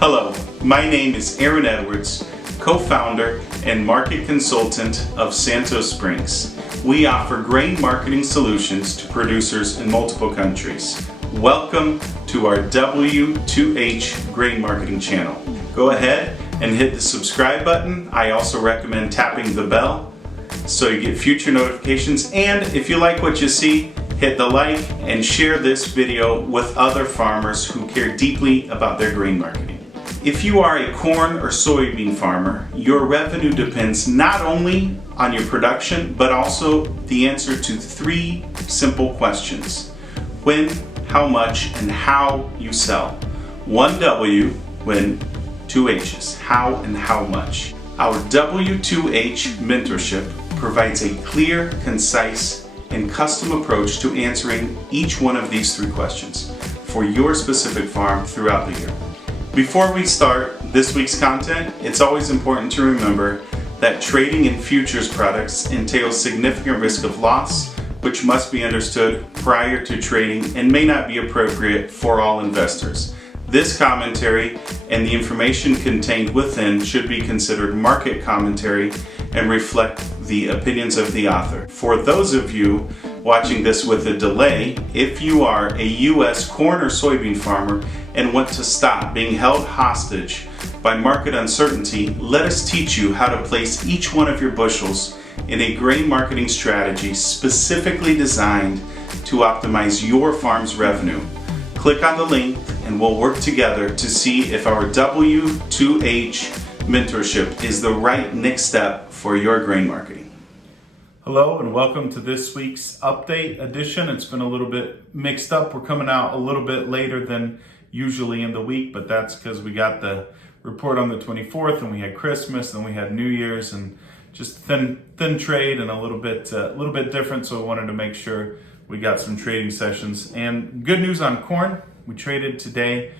Hello, my name is Aaron Edwards, co-founder and market consultant of Santos Springs. We offer grain marketing solutions to producers in multiple countries. Welcome to our W2H grain marketing channel. Go ahead and hit the subscribe button. I also recommend tapping the bell so you get future notifications. And if you like what you see, hit the like and share this video with other farmers who care deeply about their grain marketing. If you are a corn or soybean farmer, your revenue depends not only on your production, but also the answer to three simple questions: when, how much, and how you sell. One W, when, two H's, how and how much. Our W2H mentorship provides a clear, concise, and custom approach to answering each one of these three questions for your specific farm throughout the year. Before we start this week's content, it's always important to remember that trading in futures products entails significant risk of loss, which must be understood prior to trading and may not be appropriate for all investors. This commentary and the information contained within should be considered market commentary and reflect the opinions of the author. For those of you watching this with a delay, if you are a U.S. corn or soybean farmer and want to stop being held hostage by market uncertainty, let us teach you how to place each one of your bushels in a grain marketing strategy specifically designed to optimize your farm's revenue. Click on the link and we'll work together to see if our W2H mentorship is the right next step for your grain marketing. Hello and welcome to this week's update edition. It's been a little bit mixed up. We're coming out a little bit later than usually in the week, but that's because we got the report on the 24th and we had Christmas and we had New Year's and just thin trade and a little bit different. So I wanted to make sure we got some trading sessions. And good news on corn. We traded today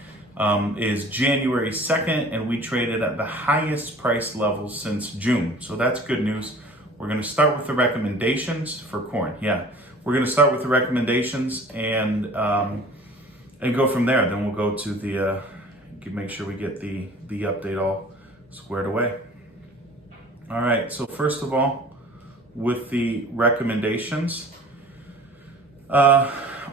is January 2nd, and we traded at the highest price level since June. So that's good news. We're going to start with the recommendations for corn. We're going to start with the recommendations and go from there. Then we'll go to the make sure we get the update all squared away. All right. So first of all, with the recommendations,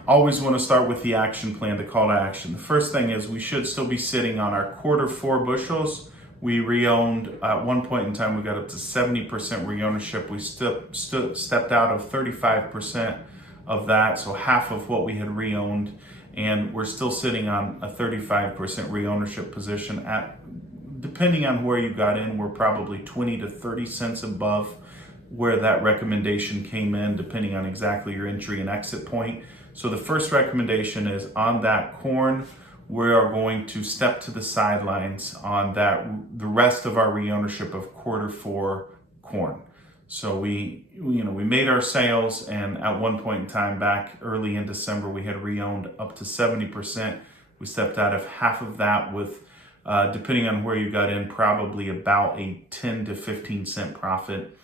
always want to start with the action plan, the call to action. The first thing is we should still be sitting on our Q4 bushels. We reowned at one point in time. We got up to 70% reownership. We stepped out of 35% of that, so half of what we had reowned, and we're still sitting on a 35% reownership position. At depending on where you got in, we're probably 20 to 30 cents above where that recommendation came in, depending on exactly your entry and exit point. So the first recommendation is on that corn, we are going to step to the sidelines on that, the rest of our reownership of Q4 corn. So we made our sales, and at one point in time back early in December, we had reowned up to 70%. We stepped out of half of that with, depending on where you got in, probably about a 10 to 15 cent profit.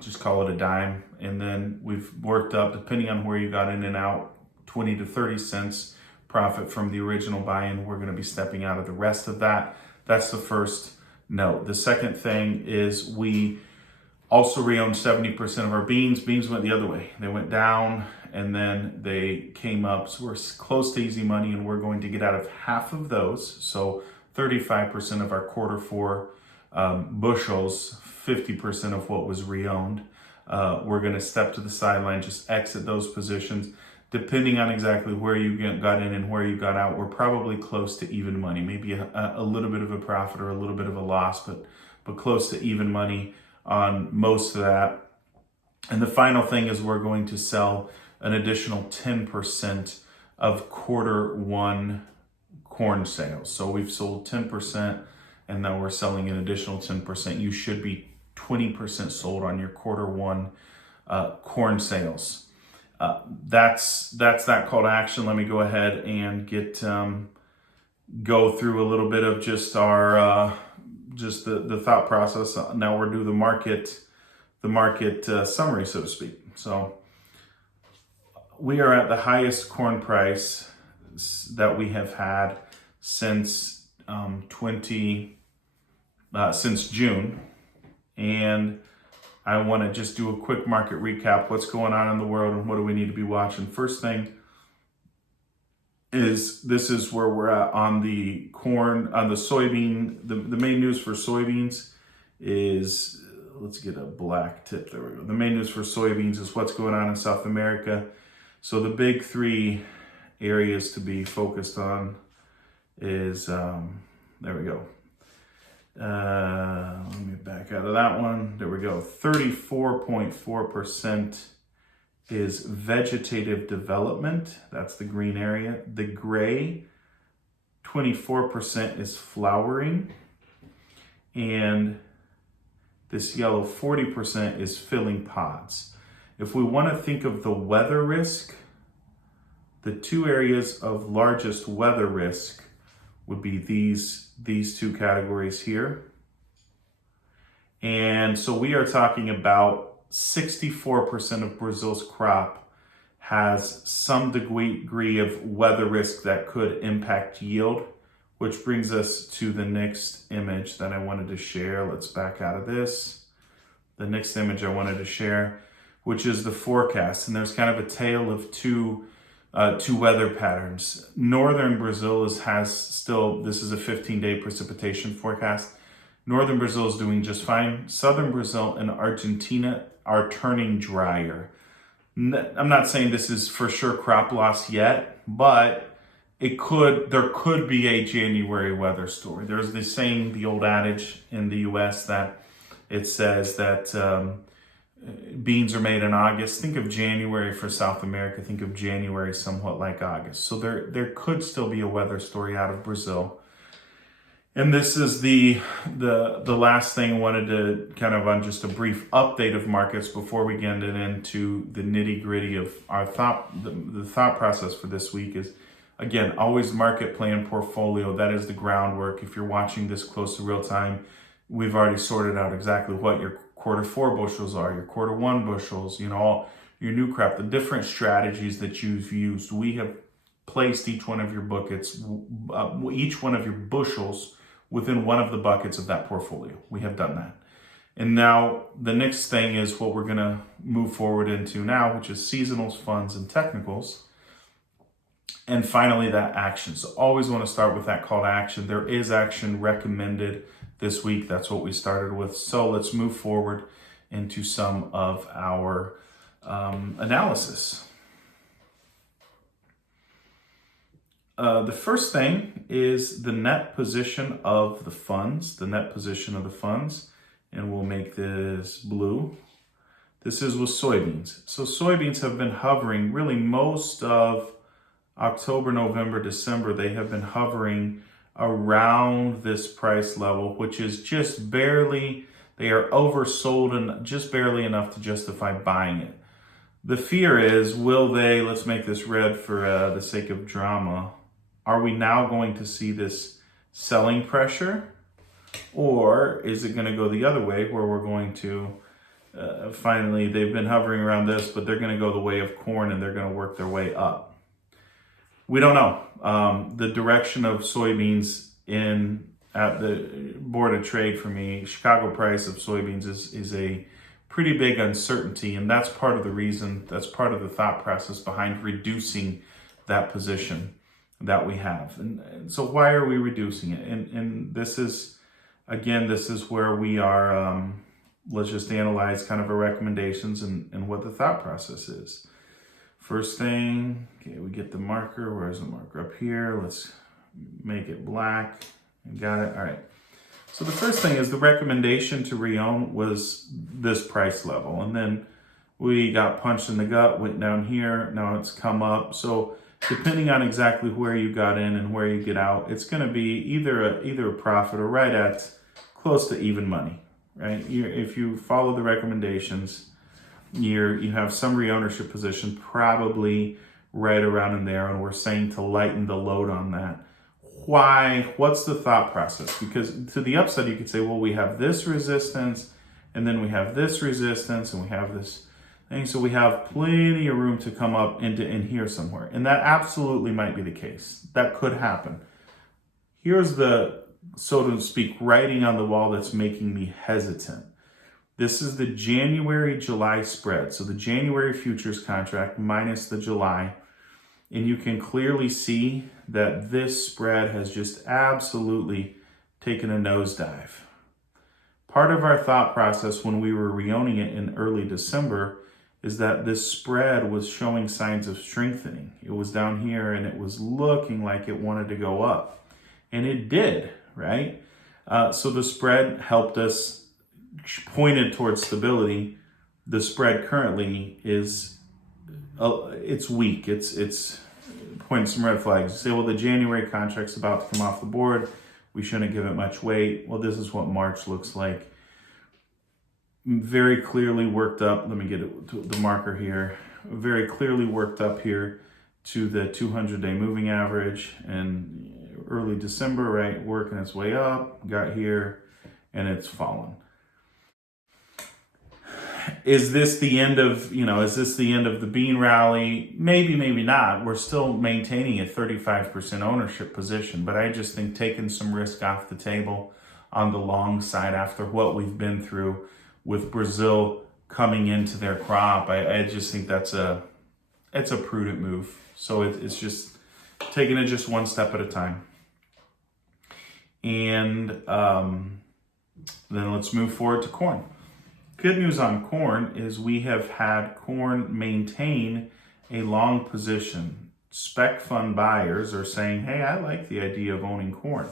Just call it a dime. And then we've worked up, depending on where you got in and out, 20 to 30 cents profit from the original buy-in. We're going to be stepping out of the rest of that. That's the first note. The second thing is we also reowned 70% of our beans. Beans went the other way. They went down and then they came up. So we're close to easy money, and we're going to get out of half of those. So 35% of our Q4 bushels, 50% of what was reowned. We're going to step to the sideline, just exit those positions. Depending on exactly where you got in and where you got out, we're probably close to even money. Maybe a little bit of a profit or a little bit of a loss, but close to even money on most of that. And the final thing is we're going to sell an additional 10% of Q1 corn sales. So we've sold 10%, and now we're selling an additional 10%. You should be 20% sold on your Q1 corn sales. That's that call to action. Let me go ahead and go through a little bit of just our the thought process. Now we'll do the market summary, so to speak. So we are at the highest corn price that we have had since since June, and I want to just do a quick market recap. What's going on in the world and what do we need to be watching? First thing is this is where we're at on the corn, on the soybean. The main news for soybeans is, let's get a black tip. There we go. The main news for soybeans is what's going on in South America. So the big three areas to be focused on is, there we go. Let me back out of that one. There we go. 34.4% is vegetative development. That's the green area. The gray, 24% is flowering. And this yellow, 40% is filling pods. If we want to think of the weather risk, the two areas of largest weather risk would be these two categories here. And so we are talking about 64% of Brazil's crop has some degree of weather risk that could impact yield, which brings us to the next image that I wanted to share. Let's back out of this. The next image I wanted to share, which is the forecast. And there's kind of a tale of two weather patterns. Northern Brazil has still, this is a 15-day precipitation forecast. Northern Brazil is doing just fine. Southern Brazil and Argentina are turning drier. I'm not saying this is for sure crop loss yet, but there could be a January weather story. There's the saying, the old adage in the US that it says that beans are made in August. Think of January for South America. Think of January somewhat like August. So there could still be a weather story out of Brazil. And this is the last thing I wanted to kind of on just a brief update of markets before we get into the nitty gritty of our the thought process for this week is, again, always market plan portfolio. That is the groundwork. If you're watching this close to real time, we've already sorted out exactly what your quarter 4 bushels are, your quarter 1 bushels, all your new crop, the different strategies that you've used. We have placed each one of your buckets, each one of your bushels within one of the buckets of that portfolio. We have done that. And now the next thing is what we're going to move forward into now, which is seasonals, funds, and technicals. And finally, that action. So always want to start with that call to action. There is action recommended this week. That's what we started with. So let's move forward into some of our analysis. The first thing is the net position of the funds, and we'll make this blue. This is with soybeans. So soybeans have been hovering really most of October, November, December. They have been hovering around this price level, which is just barely, they are oversold and just barely enough to justify buying it. The fear is, will they, let's make this red for the sake of drama, are we now going to see this selling pressure? Or is it going to go the other way where we're going to finally, they've been hovering around this, but they're going to go the way of corn and they're going to work their way up? We don't know. The direction of soybeans at the Board of Trade for me, Chicago price of soybeans is a pretty big uncertainty. And that's part of the reason, that's part of the thought process behind reducing that position that we have. And so why are we reducing it? And this is, again, this is where we are, let's just analyze kind of our recommendations and what the thought process is. First thing, okay, we get the marker. Where's the marker? Up here. Let's make it black. Got it. All right. So the first thing is the recommendation to reown was this price level. And then we got punched in the gut, went down here. Now it's come up. So depending on exactly where you got in and where you get out, it's going to be either a profit or right at close to even money, right? If you follow the recommendations, you have some reownership position, probably right around in there, and we're saying to lighten the load on that. Why? What's the thought process? Because to the upside, you could say, well, we have this resistance, and then we have this resistance, and we have this thing. So we have plenty of room to come up into in here somewhere. And that absolutely might be the case. That could happen. Here's the, so to speak, writing on the wall that's making me hesitant. This is the January-July spread. So the January futures contract minus the July. And you can clearly see that this spread has just absolutely taken a nosedive. Part of our thought process when we were reowning it in early December is that this spread was showing signs of strengthening. It was down here and it was looking like it wanted to go up. And it did, right? So the spread helped us, pointed towards stability. The spread currently is, it's weak. It's pointing some red flags. You say, well, the January contract's about to come off the board. We shouldn't give it much weight. Well, this is what March looks like. Very clearly worked up. Let me get it to the marker here. Very clearly worked up here to the 200-day moving average. And early December, right, working its way up, got here, and it's fallen. Is this the end of, is this the end of the bean rally? Maybe, maybe not. We're still maintaining a 35% ownership position, but I just think taking some risk off the table on the long side after what we've been through with Brazil coming into their crop, I just think it's a prudent move. So it's just taking it just one step at a time. And then let's move forward to corn. Good news on corn is we have had corn maintain a long position. Spec fund buyers are saying, hey, I like the idea of owning corn.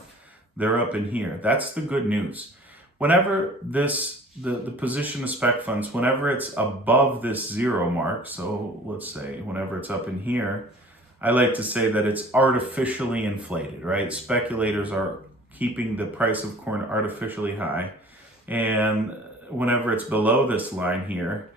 They're up in here. That's the good news. Whenever the position of spec funds, whenever it's above this zero mark, so let's say whenever it's up in here, I like to say that it's artificially inflated, right? Speculators are keeping the price of corn artificially high. And whenever it's below this line here,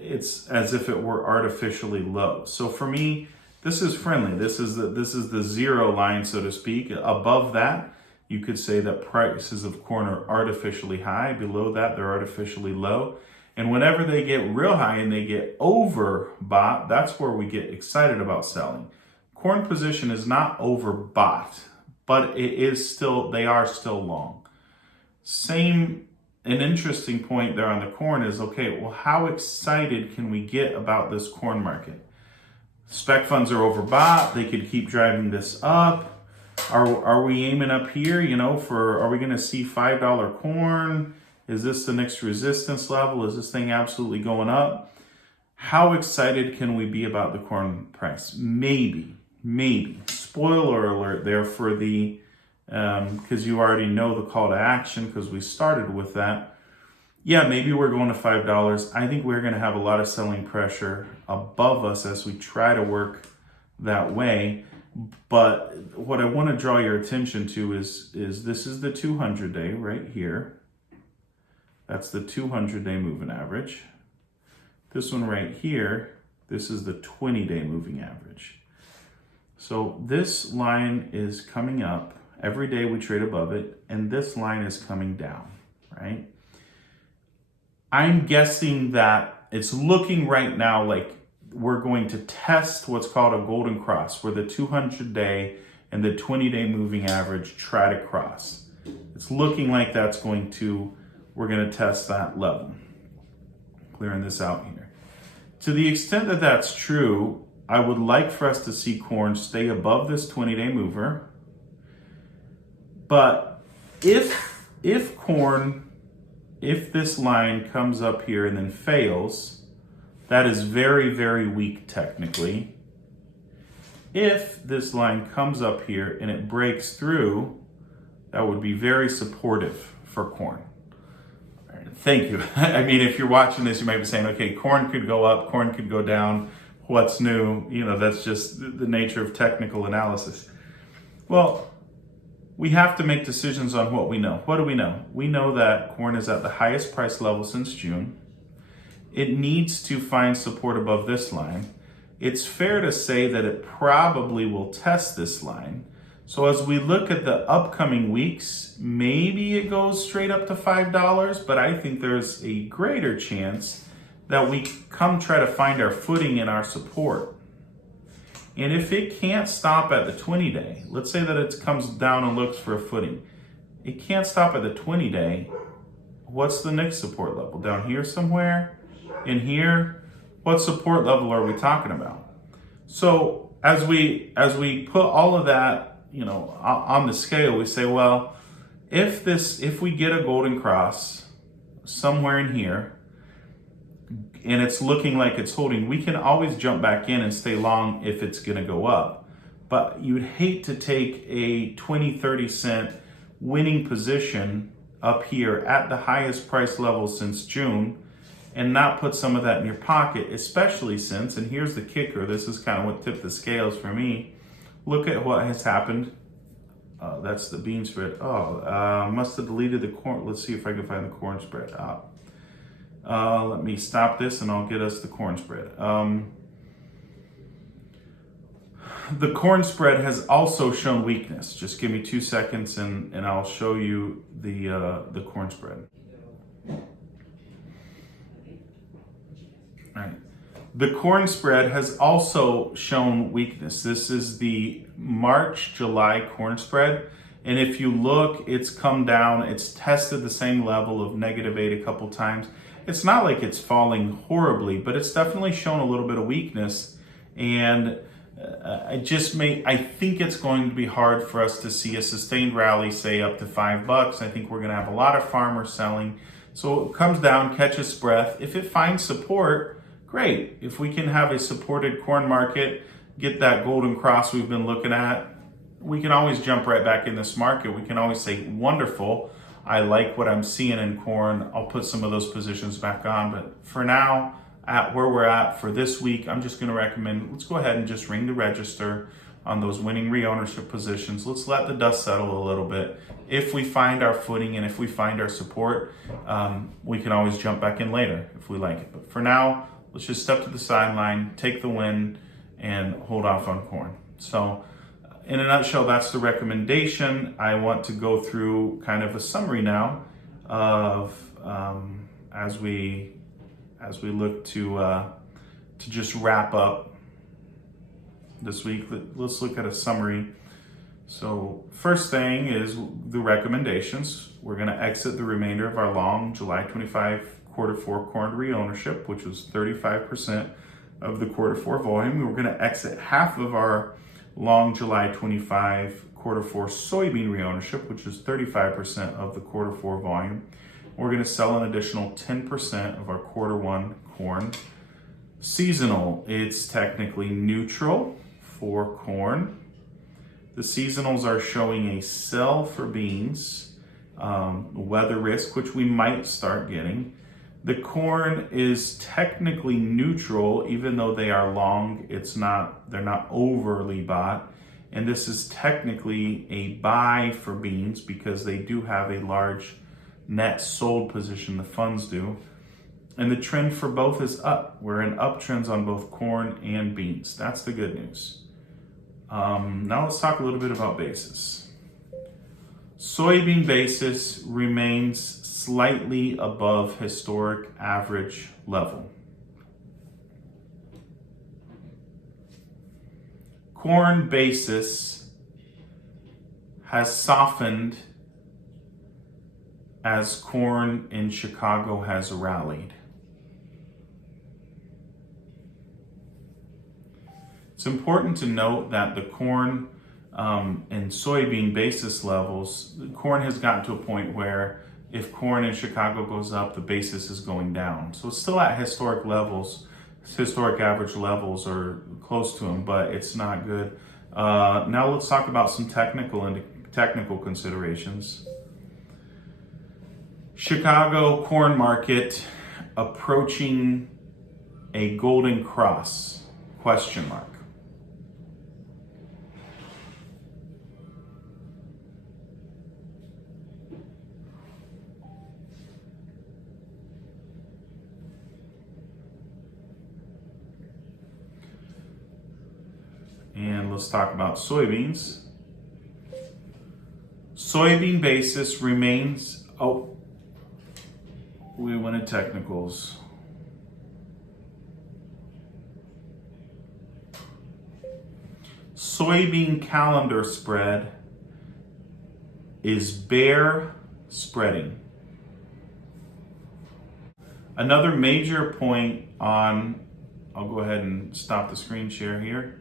it's as if it were artificially low. So for me, this is friendly. This is the zero line, so to speak. Above that, you could say that prices of corn are artificially high. Below that, they're artificially low. And whenever they get real high and they get overbought, that's where we get excited about selling. Corn position is not overbought, but they are still long. An interesting point there on the corn is, okay, well, how excited can we get about this corn market? Spec funds are overbought. They could keep driving this up. Are we aiming up here, are we going to see $5 corn? Is this the next resistance level? Is this thing absolutely going up? How excited can we be about the corn price? Maybe. Spoiler alert there for the, because you already know the call to action because we started with that. Yeah, maybe we're going to $5. I think we're going to have a lot of selling pressure above us as we try to work that way. But what I want to draw your attention to is this is the 200-day right here. That's the 200-day moving average. This one right here, this is the 20-day moving average. So this line is coming up. Every day we trade above it, and this line is coming down, right? I'm guessing that it's looking right now like we're going to test what's called a golden cross, where the 200-day and the 20-day moving average try to cross. It's looking like we're going to test that level. Clearing this out here. To the extent that that's true, I would like for us to see corn stay above this 20-day mover. But if this line comes up here and then fails, that is very, very weak technically. If this line comes up here and it breaks through, that would be very supportive for corn. All right, thank you. I mean, if you're watching this, you might be saying, okay, corn could go up, corn could go down. What's new? That's just the nature of technical analysis. Well, we have to make decisions on what we know. What do we know? We know that corn is at the highest price level since June. It needs to find support above this line. It's fair to say that it probably will test this line. So as we look at the upcoming weeks, maybe it goes straight up to $5, but I think there's a greater chance that we come try to find our footing in our support. And if it can't stop at the 20-day, let's say that it comes down and looks for a footing, it can't stop at the 20-day, what's the next support level? Down here somewhere? In here? What support level are we talking about? So as we put all of that, on the scale, we say, well, if we get a golden cross somewhere in here, and it's looking like it's holding, we can always jump back in and stay long if it's going to go up. But you'd hate to take a 20-30 cent winning position up here at the highest price level since June and not put some of that in your pocket, especially since, and here's the kicker, this is kind of what tipped the scales for me. Look at what has happened. That's the bean spread. Must have deleted the corn. Let's see if I can find the corn spread. Let me stop this and I'll get us the corn spread. The corn spread has also shown weakness. Just give me 2 seconds and I'll show you the corn spread. All right. The corn spread has also shown weakness. This is the March-July corn spread. And if you look, it's come down. It's tested the same level of -8 a couple times. It's not like it's falling horribly, but it's definitely shown a little bit of weakness. And I think it's going to be hard for us to see a sustained rally, say up to $5. I think we're going to have a lot of farmers selling. So it comes down, catches breath. If it finds support, great. If we can have a supported corn market, get that golden cross we've been looking at, we can always jump right back in this market. We can always say, wonderful, I like what I'm seeing in corn. I'll put some of those positions back on. But for now, at where we're at for this week, I'm just going to recommend, let's go ahead and just ring the register on those winning reownership positions. Let's let the dust settle a little bit. If we find our footing and if we find our support, we can always jump back in later if we like it. But for now, let's just step to the sideline, take the win, and hold off on corn. So in a nutshell, that's the recommendation. I want to go through kind of a summary now of as we look to just wrap up this week. Let's look at a summary. So first thing is the recommendations. We're going to exit the remainder of our long July 25 quarter 4 corn reownership, which was 35% of the quarter 4 volume. We're going to exit half of our long July 25 quarter 4 soybean reownership, which is 35% of the quarter 4 volume. We're going to sell an additional 10% of our quarter 1 corn. Seasonal, it's technically neutral for corn. The seasonals are showing a sell for beans, weather risk, which we might start getting. The corn is technically neutral, even though they are long. They're not overly bought. And this is technically a buy for beans because they do have a large net sold position, the funds do. And the trend for both is up. We're in uptrends on both corn and beans. That's the good news. Now let's talk a little bit about basis. Soybean basis remains slightly above historic average level. Corn basis has softened as corn in Chicago has rallied. It's important to note that the corn and soybean basis levels, corn has gotten to a point where if corn in Chicago goes up, the basis is going down. So it's still at historic levels, historic average levels or close to them, but it's not good. Now let's talk about some technical considerations. Chicago corn market approaching a golden cross, question mark. And let's talk about soybeans. Soybean basis remains, we went in technicals. soybean calendar spread is bear spreading. Another major point on, I'll go ahead and stop the screen share here.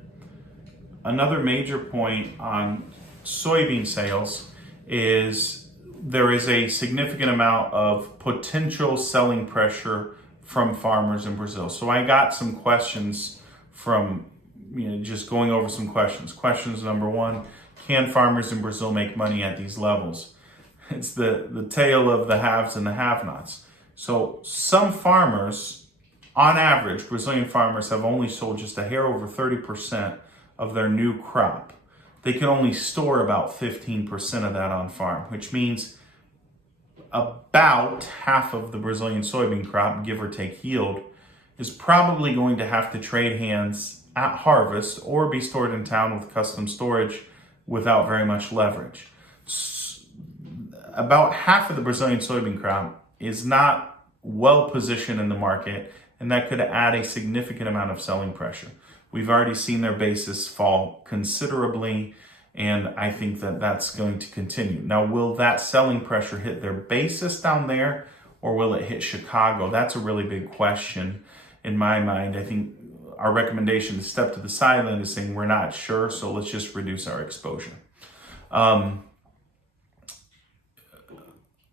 Another major point on soybean sales is there is a significant amount of potential selling pressure from farmers in Brazil. So I got some questions from, just going over some questions. Questions number one, can farmers in Brazil make money at these levels? It's the tale of the haves and the have-nots. So some farmers, on average, Brazilian farmers have only sold just a hair over 30% of their new crop. They can only store about 15% of that on farm, which means about half of the Brazilian soybean crop, give or take yield, is probably going to have to trade hands at harvest or be stored in town with custom storage without very much leverage. About half of the Brazilian soybean crop is not well positioned in the market, and that could add a significant amount of selling pressure. We've already seen their basis fall considerably, and I think that that's going to continue. Now, will that selling pressure hit their basis down there, or will it hit Chicago? That's a really big question in my mind. I think our recommendation to step to the sideline is saying we're not sure, so let's just reduce our exposure.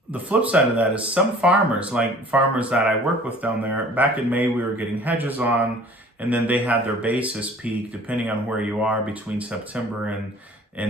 The flip side of that is some farmers, like farmers that I work with down there, back in May we were getting hedges on, and then they had their basis peak, depending on where you are, between September and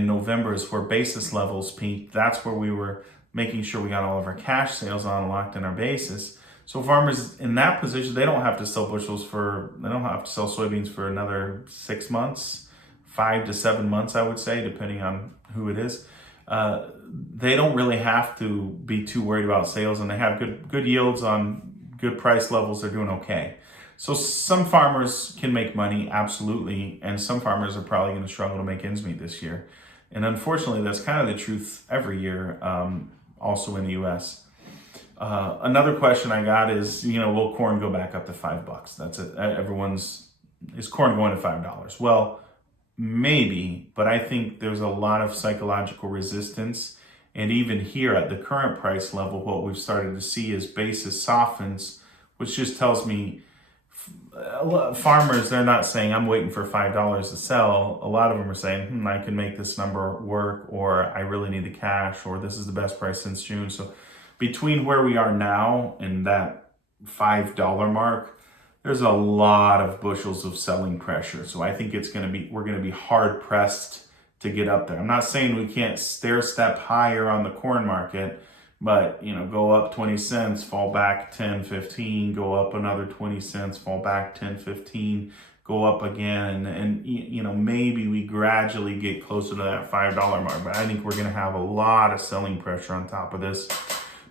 November is where basis levels peak. That's where we were making sure we got all of our cash sales on, locked in our basis. So farmers in that position, they don't have to sell they don't have to sell soybeans for another 6 months, 5 to 7 months, I would say, depending on who it is. They don't really have to be too worried about sales, and they have good yields on good price levels. They're doing okay. So some farmers can make money, absolutely, and some farmers are probably going to struggle to make ends meet this year. And unfortunately, that's kind of the truth every year, also in the U.S. Another question I got is, will corn go back up to $5? That's it. Is corn going to $5? Well, maybe, but I think there's a lot of psychological resistance. And even here at the current price level, what we've started to see is basis softens, which just tells me farmers, they're not saying, I'm waiting for $5 to sell. A lot of them are saying, I can make this number work, or I really need the cash, or this is the best price since June. So between where we are now and that $5 mark, there's a lot of bushels of selling pressure. So I think we're going to be hard pressed to get up there. I'm not saying we can't stair step higher on the corn market, but go up 20 cents, fall back 10, 15, go up another 20 cents, fall back 10, 15, go up again. And maybe we gradually get closer to that $5 mark, but I think we're going to have a lot of selling pressure on top of this,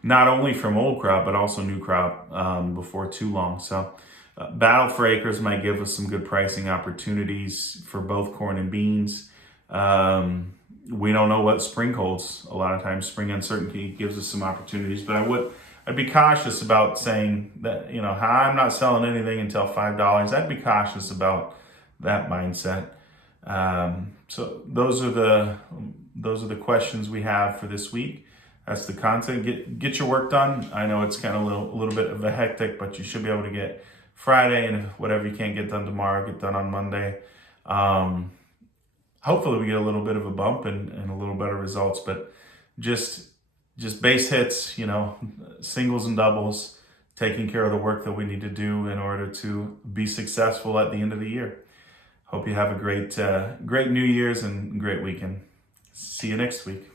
not only from old crop, but also new crop before too long. So battle for acres might give us some good pricing opportunities for both corn and beans. We don't know what spring holds. A lot of times spring uncertainty gives us some opportunities, but I'd be cautious about saying that, I'm not selling anything until $5. I'd be cautious about that mindset. So those are the questions we have for this week. That's the content. Get your work done. I know it's kind of a little bit of a hectic, but you should be able to get Friday, and whatever you can't get done tomorrow, get done on Monday. Hopefully we get a little bit of a bump and a little better results, but just base hits, singles and doubles, taking care of the work that we need to do in order to be successful at the end of the year. Hope you have a great New Year's and great weekend. See you next week.